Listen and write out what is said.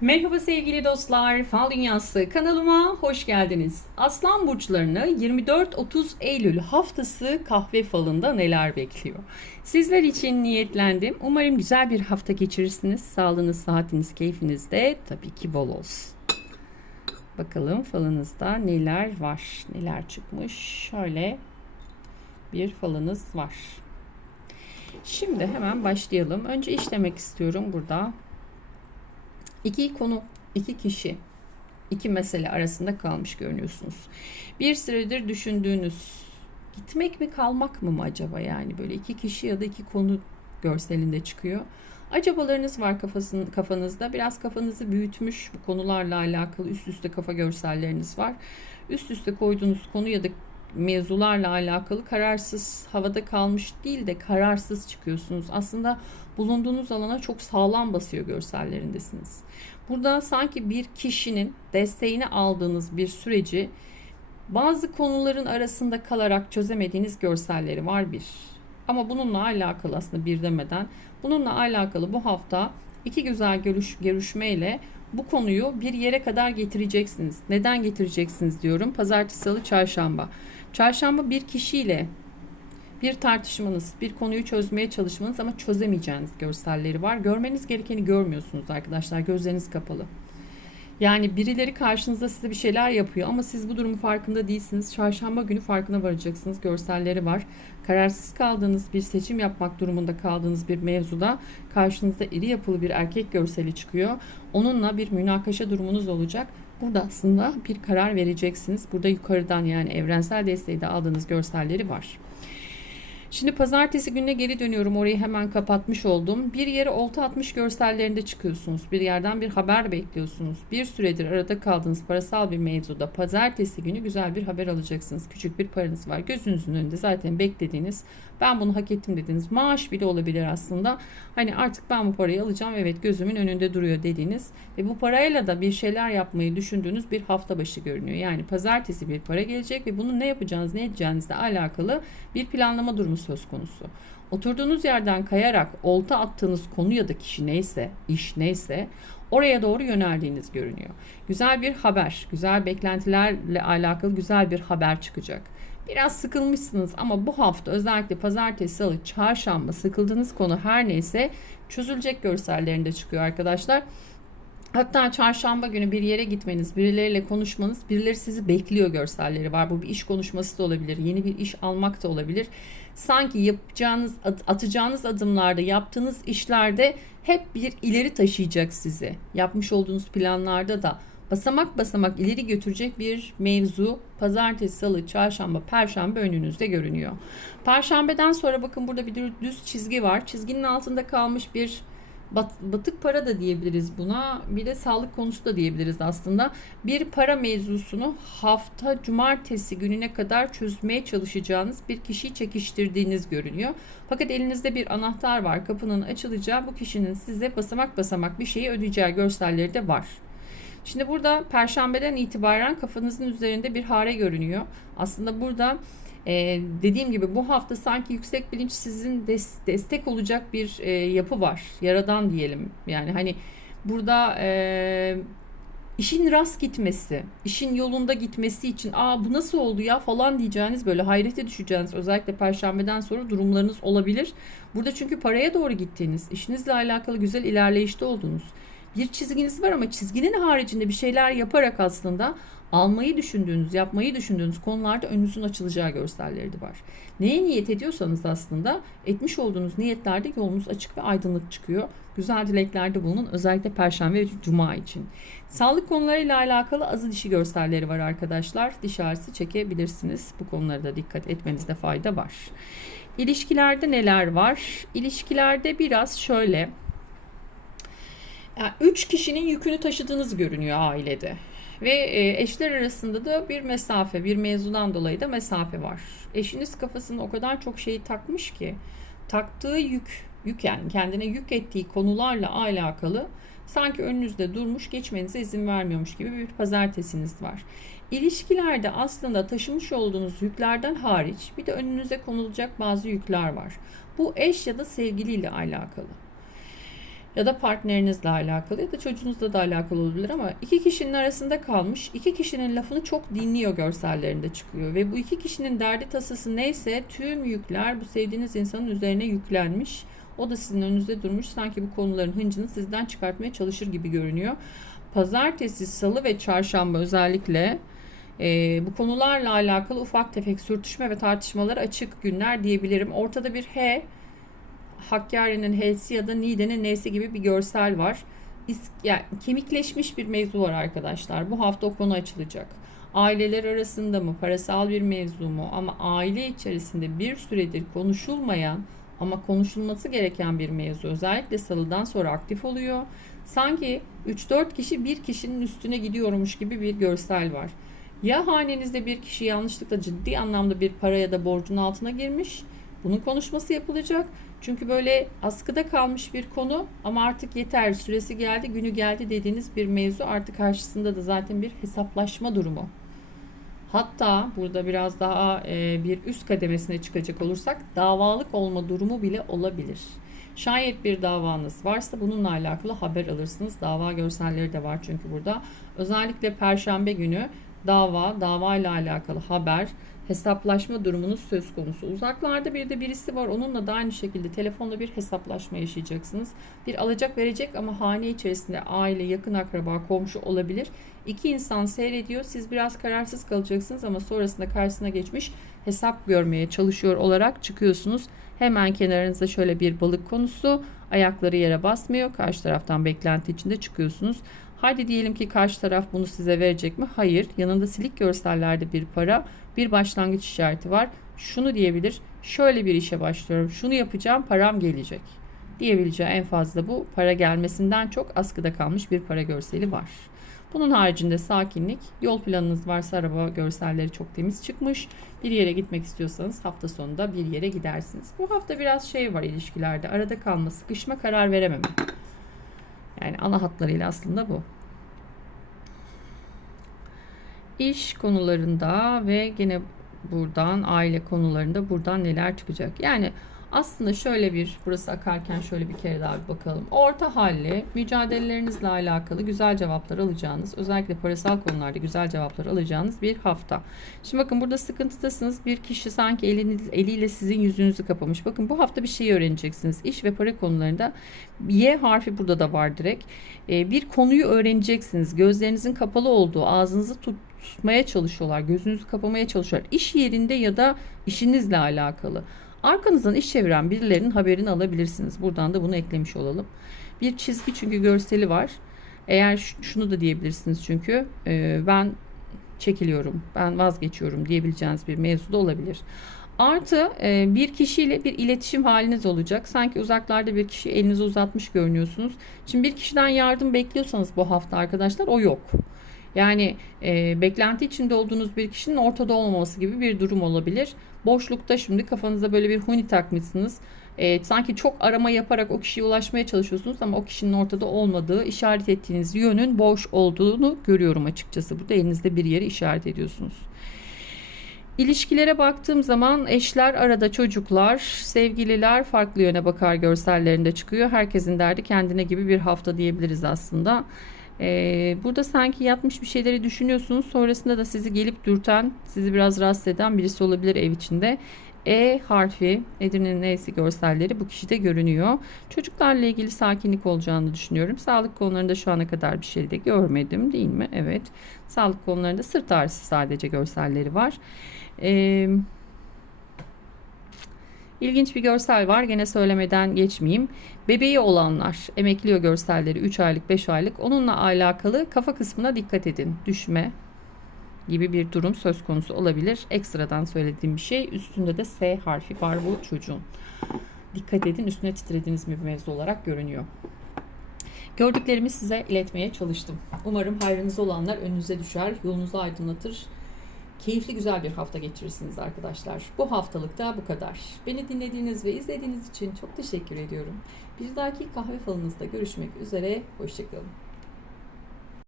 Merhaba sevgili dostlar, Fal Dünyası kanalıma hoş geldiniz. Aslan burçlarını 24-30 Eylül haftası kahve falında neler bekliyor? Sizler için niyetlendim. Umarım güzel bir hafta geçirirsiniz. Sağlığınız, saatiniz, keyfiniz de tabii ki bol olsun. Bakalım falınızda neler var, neler çıkmış. Şöyle bir falınız var. Şimdi hemen başlayalım. Önce işlemek istiyorum burada. İki konu, iki kişi, iki mesele arasında kalmış görünüyorsunuz. Bir süredir düşündüğünüz gitmek mi kalmak mı mı acaba yani böyle iki kişi ya da iki konu görselinde çıkıyor. Acabalarınız var kafasın, kafanızda. Biraz kafanızı büyütmüş bu konularla alakalı üst üste kafa görselleriniz var. Üst üste koyduğunuz konu ya da mevzularla alakalı kararsız havada kalmış değil de kararsız çıkıyorsunuz. Aslında bulunduğunuz alana çok sağlam basıyor görsellerindesiniz. Burada sanki bir kişinin desteğini aldığınız bir süreci bazı konuların arasında kalarak çözemediğiniz görselleri var bir. Ama bununla alakalı aslında bir demeden bununla alakalı bu hafta iki güzel görüş, görüşmeyle bu konuyu bir yere kadar getireceksiniz. Neden getireceksiniz diyorum. Pazartesi, salı, çarşamba. Çarşamba bir kişiyle bir tartışmanız, bir konuyu çözmeye çalışmanız ama çözemeyeceğiniz görselleri var. Görmeniz gerekeni görmüyorsunuz arkadaşlar. Gözleriniz kapalı. Yani birileri karşınızda size bir şeyler yapıyor ama siz bu durumun farkında değilsiniz. Çarşamba günü farkına varacaksınız. Görselleri var. Kararsız kaldığınız bir seçim yapmak durumunda kaldığınız bir mevzuda karşınızda iri yapılı bir erkek görseli çıkıyor. Onunla bir münakaşa durumunuz olacak. Burada aslında bir karar vereceksiniz. Burada yukarıdan yani evrensel desteği de aldığınız görselleri var. Şimdi pazartesi gününe geri dönüyorum. Orayı hemen kapatmış oldum. Bir yere olta atmış görsellerinde çıkıyorsunuz. Bir yerden bir haber bekliyorsunuz. Bir süredir arada kaldığınız parasal bir mevzuda pazartesi günü güzel bir haber alacaksınız. Küçük bir paranız var. Gözünüzün önünde zaten beklediğiniz ben bunu hak ettim dediğiniz maaş bile olabilir aslında. Hani artık ben bu parayı alacağım evet gözümün önünde duruyor dediğiniz ve bu parayla da bir şeyler yapmayı düşündüğünüz bir hafta başı görünüyor. Yani pazartesi bir para gelecek ve bunu ne yapacağınız ne edeceğinizle alakalı bir planlama durumu söz konusu. Oturduğunuz yerden kayarak olta attığınız konu ya da kişi neyse, iş neyse oraya doğru yöneldiğiniz görünüyor. Güzel bir haber, güzel beklentilerle alakalı güzel bir haber çıkacak. Biraz sıkılmışsınız ama bu hafta özellikle pazartesi, salı, çarşamba sıkıldığınız konu her neyse çözülecek görsellerinde çıkıyor arkadaşlar. Hatta çarşamba günü bir yere gitmeniz, birileriyle konuşmanız, birileri sizi bekliyor görselleri var. Bu bir iş konuşması da olabilir, yeni bir iş almak da olabilir. Sanki yapacağınız, atacağınız adımlarda, yaptığınız işlerde hep bir ileri taşıyacak sizi. Yapmış olduğunuz planlarda da basamak basamak ileri götürecek bir mevzu pazartesi, salı, çarşamba, perşembe önünüzde görünüyor. Perşembeden sonra bakın burada bir düz çizgi var. Çizginin altında kalmış bir bat, batık para da diyebiliriz buna. Bir de sağlık konusu da diyebiliriz aslında. Bir para mevzusunu hafta cumartesi gününe kadar çözmeye çalışacağınız bir kişiyi çekiştirdiğiniz görünüyor. Fakat elinizde bir anahtar var. Kapının açılacağı bu kişinin size basamak basamak bir şeyi ödeyeceği görselleri de var. Şimdi burada perşembeden itibaren kafanızın üzerinde bir hare görünüyor. Aslında burada ee, dediğim gibi bu hafta sanki yüksek bilinç sizin des- destek olacak bir e, yapı var. Yaradan diyelim. Yani hani burada e, işin rast gitmesi, işin yolunda gitmesi için aa bu nasıl oldu ya falan diyeceğiniz böyle hayrete düşeceğiniz özellikle perşembeden sonra durumlarınız olabilir. Burada çünkü paraya doğru gittiğiniz, işinizle alakalı güzel ilerleyişte olduğunuz bir çizginiz var ama çizginin haricinde bir şeyler yaparak aslında almayı düşündüğünüz, yapmayı düşündüğünüz konularda önünüzün açılacağı görselleri var. Neye niyet ediyorsanız aslında etmiş olduğunuz niyetlerde yolunuz açık ve aydınlık çıkıyor. Güzel dileklerde bulunun özellikle perşembe ve cuma için. Sağlık konularıyla alakalı azı dişi görselleri var arkadaşlar. Diş ağrısı çekebilirsiniz. Bu konulara da dikkat etmenizde fayda var. İlişkilerde neler var? İlişkilerde biraz şöyle yani üç kişinin yükünü taşıdığınız görünüyor ailede. Ve e, eşler arasında da bir mesafe, bir mevzudan dolayı da mesafe var. Eşiniz kafasında o kadar çok şeyi takmış ki taktığı yük, yük yani kendine yük ettiği konularla alakalı sanki önünüzde durmuş geçmenize izin vermiyormuş gibi bir pazartesiniz var. İlişkilerde aslında taşımış olduğunuz yüklerden hariç bir de önünüze konulacak bazı yükler var. Bu eş ya da sevgiliyle alakalı. Ya da partnerinizle alakalı ya da çocuğunuzla da alakalı olabilir ama iki kişinin arasında kalmış, iki kişinin lafını çok dinliyor görsellerinde çıkıyor ve bu iki kişinin derdi tasası neyse tüm yükler bu sevdiğiniz insanın üzerine yüklenmiş. O da sizin önünüzde durmuş sanki bu konuların hıncını sizden çıkartmaya çalışır gibi görünüyor. Pazartesi, salı ve çarşamba özellikle e, bu konularla alakalı ufak tefek sürtüşme ve tartışmaları açık günler diyebilirim. Ortada bir H, Hakkari'nin H'si ya da Niğde'nin N'si gibi bir görsel var. Yani kemikleşmiş bir mevzu var arkadaşlar. Bu hafta o konu açılacak. Aileler arasında mı, parasal bir mevzu mu ama aile içerisinde bir süredir konuşulmayan ama konuşulması gereken bir mevzu özellikle salıdan sonra aktif oluyor. Sanki 3-4 kişi bir kişinin üstüne gidiyormuş gibi bir görsel var. Ya hanenizde bir kişi yanlışlıkla ciddi anlamda bir para ya da borcun altına girmiş. Bunun konuşması yapılacak. Çünkü böyle askıda kalmış bir konu ama artık yeter süresi geldi günü geldi dediğiniz bir mevzu artık karşısında da zaten bir hesaplaşma durumu. Hatta burada biraz daha e, bir üst kademesine çıkacak olursak davalık olma durumu bile olabilir. Şayet bir davanız varsa bununla alakalı haber alırsınız. Dava görselleri de var çünkü burada. Özellikle perşembe günü dava, dava ile alakalı haber, hesaplaşma durumunuz söz konusu. Uzaklarda bir de birisi var. Onunla da aynı şekilde telefonla bir hesaplaşma yaşayacaksınız. Bir alacak verecek ama hane içerisinde aile, yakın akraba, komşu olabilir. İki insan seyrediyor. Siz biraz kararsız kalacaksınız ama sonrasında karşısına geçmiş hesap görmeye çalışıyor olarak çıkıyorsunuz. Hemen kenarınızda şöyle bir balık konusu. Ayakları yere basmıyor. Karşı taraftan beklenti içinde çıkıyorsunuz. Hadi diyelim ki karşı taraf bunu size verecek mi? Hayır. Yanında silik görsellerde bir para, bir başlangıç işareti var. Şunu diyebilir. Şöyle bir işe başlıyorum. Şunu yapacağım, param gelecek. Diyebileceği en fazla bu. Para gelmesinden çok askıda kalmış bir para görseli var. Bunun haricinde sakinlik, yol planınız varsa araba görselleri çok temiz çıkmış. Bir yere gitmek istiyorsanız hafta sonunda bir yere gidersiniz. Bu hafta biraz şey var ilişkilerde. Arada kalma, sıkışma, karar verememe. Yani ana hatlarıyla aslında bu. İş konularında ve gene buradan aile konularında buradan neler çıkacak? Yani aslında şöyle bir burası akarken şöyle bir kere daha bir bakalım. Orta halli mücadelelerinizle alakalı güzel cevaplar alacağınız özellikle parasal konularda güzel cevaplar alacağınız bir hafta. Şimdi bakın burada sıkıntıdasınız. Bir kişi sanki eliniz, eliyle sizin yüzünüzü kapamış. Bakın bu hafta bir şey öğreneceksiniz. İş ve para konularında Y harfi burada da var direkt. Ee, bir konuyu öğreneceksiniz. Gözlerinizin kapalı olduğu, ağzınızı tut, tutmaya çalışıyorlar. Gözünüzü kapamaya çalışıyorlar. İş yerinde ya da işinizle alakalı. Arkanızdan iş çeviren birilerinin haberini alabilirsiniz. Buradan da bunu eklemiş olalım. Bir çizgi çünkü görseli var. Eğer şunu da diyebilirsiniz çünkü e, ben çekiliyorum, ben vazgeçiyorum diyebileceğiniz bir mevzu da olabilir. Artı e, bir kişiyle bir iletişim haliniz olacak. Sanki uzaklarda bir kişi elinizi uzatmış görünüyorsunuz. Şimdi bir kişiden yardım bekliyorsanız bu hafta arkadaşlar o yok. Yani e, beklenti içinde olduğunuz bir kişinin ortada olmaması gibi bir durum olabilir. Boşlukta şimdi kafanıza böyle bir huni takmışsınız. E, sanki çok arama yaparak o kişiye ulaşmaya çalışıyorsunuz ama o kişinin ortada olmadığı, işaret ettiğiniz yönün boş olduğunu görüyorum açıkçası. Burada elinizde bir yeri işaret ediyorsunuz. İlişkilere baktığım zaman eşler arada çocuklar, sevgililer farklı yöne bakar görsellerinde çıkıyor. Herkesin derdi kendine gibi bir hafta diyebiliriz aslında. Ee, burada sanki yatmış bir şeyleri düşünüyorsunuz. Sonrasında da sizi gelip dürten, sizi biraz rahatsız eden birisi olabilir ev içinde. E harfi, Edirne'nin E'si görselleri bu kişide görünüyor. Çocuklarla ilgili sakinlik olacağını düşünüyorum. Sağlık konularında şu ana kadar bir şey de görmedim değil mi? Evet. Sağlık konularında sırt ağrısı sadece görselleri var. Eee İlginç bir görsel var. Gene söylemeden geçmeyeyim. Bebeği olanlar, emekliyor görselleri 3 aylık 5 aylık. Onunla alakalı kafa kısmına dikkat edin. Düşme gibi bir durum söz konusu olabilir. Ekstradan söylediğim bir şey. Üstünde de S harfi var bu çocuğun. Dikkat edin üstüne titrediğiniz bir mevzu olarak görünüyor. Gördüklerimi size iletmeye çalıştım. Umarım hayrınız olanlar önünüze düşer, yolunuzu aydınlatır keyifli güzel bir hafta geçirirsiniz arkadaşlar. Bu haftalıkta bu kadar. Beni dinlediğiniz ve izlediğiniz için çok teşekkür ediyorum. Bir dahaki kahve falınızda görüşmek üzere. Hoşçakalın.